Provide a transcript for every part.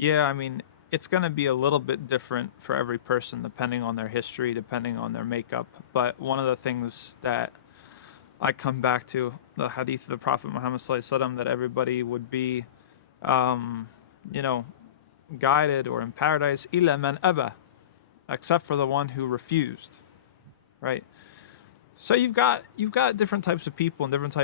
Yeah, I mean, it's going to be a little bit different for every person depending on their history, depending on their makeup. But one of the things that I come back to, the hadith of the Prophet Muhammad sallallahu alaihi wasallam, that everybody would be, um, you know, guided or in paradise, illa man aba, except for the one who refused, right? So you've got different types of people and different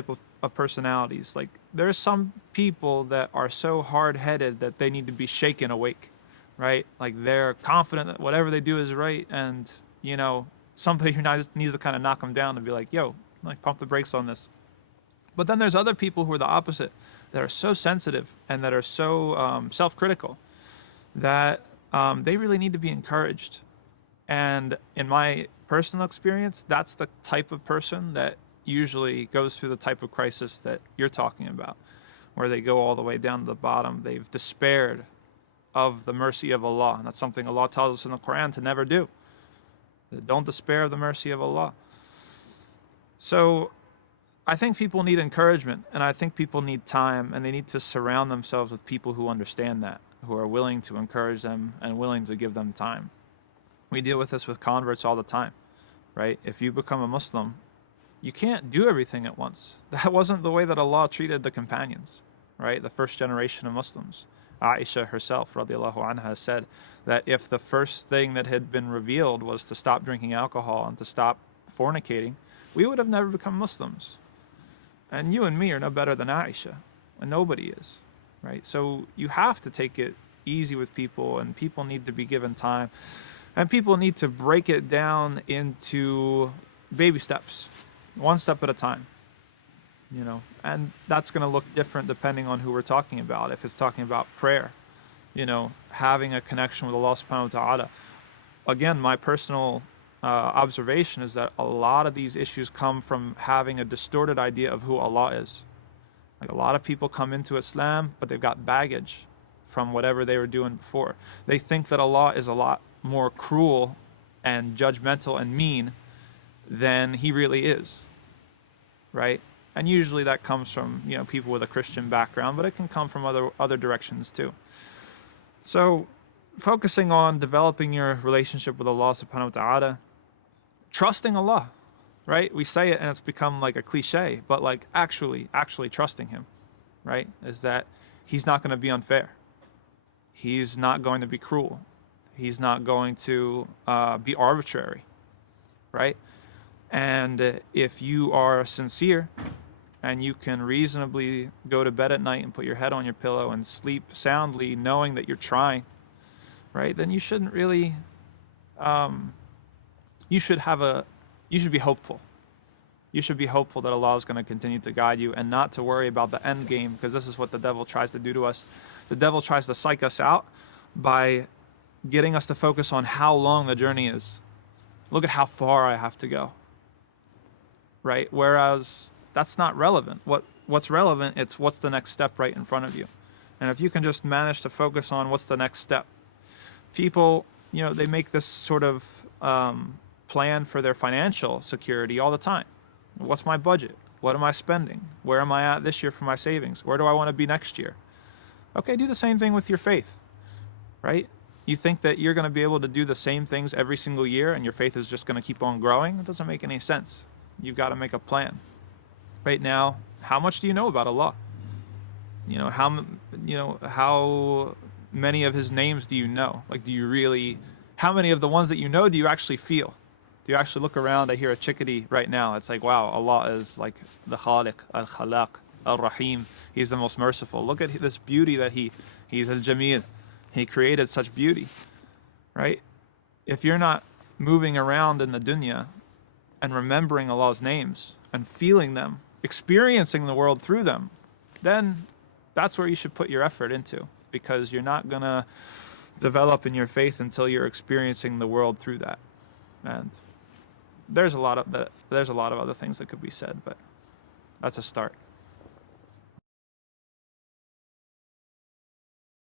of personalities. Like there's some people that are so hard headed that they need to be shaken awake, right? Like they're confident that whatever they do is right, and somebody who needs to kind of knock them down and be like, "Yo, like pump the brakes on this." But then there's other people who are the opposite, that are so sensitive and that are so self-critical that they really need to be encouraged. And in my personal experience, that's the type of person that usually goes through the type of crisis that you're talking about, where they go all the way down to the bottom. They've despaired of the mercy of Allah. And that's something Allah tells us in the Quran to never do. Don't despair of the mercy of Allah. So I think people need encouragement, and I think people need time, and they need to surround themselves with people who understand that, who are willing to encourage them and willing to give them time. We deal with this with converts all the time, right? If you become a Muslim, you can't do everything at once. That wasn't the way that Allah treated the companions, right? The first generation of Muslims. Aisha herself, radiallahu anha, said that if the first thing that had been revealed was to stop drinking alcohol and to stop fornicating, we would have never become Muslims. And you and me are no better than Aisha, and nobody is, right? So you have to take it easy with people, and people need to be given time. And people need to break it down into baby steps, one step at a time, and that's going to look different depending on who we're talking about. If it's talking about prayer, having a connection with Allah subhanahu wa ta'ala. Again, my personal observation is that a lot of these issues come from having a distorted idea of who Allah is. Like a lot of people come into Islam, but they've got baggage from whatever they were doing before. They think that Allah is a lot more cruel and judgmental and mean than he really is, right? And usually that comes from people with a Christian background, but it can come from other directions too. So focusing on developing your relationship with Allah subhanahu wa ta'ala, trusting Allah, right? We say it and it's become like a cliche, but like actually trusting him, right? Is that he's not going to be unfair. He's not going to be cruel. He's not going to be arbitrary, right? And if you are sincere and you can reasonably go to bed at night and put your head on your pillow and sleep soundly knowing that you're trying, right, then you shouldn't really, you should be hopeful. You should be hopeful that Allah is going to continue to guide you and not to worry about the end game, because this is what the devil tries to do to us. The devil tries to psych us out by getting us to focus on how long the journey is. Look at how far I have to go, right? Whereas that's not relevant. What's relevant, it's what's the next step right in front of you. And if you can just manage to focus on what's the next step. People, they make this sort of plan for their financial security all the time. What's my budget? What am I spending? Where am I at this year for my savings? Where do I want to be next year? Okay, do the same thing with your faith, right? You think that you're going to be able to do the same things every single year and your faith is just going to keep on growing? It doesn't make any sense. You've got to make a plan. Right now, how much do you know about Allah? How many of his names do you know? Like, how many of the ones that you know do you actually feel? Do you actually look around? I hear a chickadee right now. It's like, wow, Allah is like the Khaliq, Al-Khalaq, Al-Rahim. He's the most merciful. Look at this beauty that he's Al-Jamil. He created such beauty, right? If you're not moving around in the dunya and remembering Allah's names and feeling them, experiencing the world through them, then that's where you should put your effort into, because you're not going to develop in your faith until you're experiencing the world through that. And there's a lot of other things that could be said, but that's a start.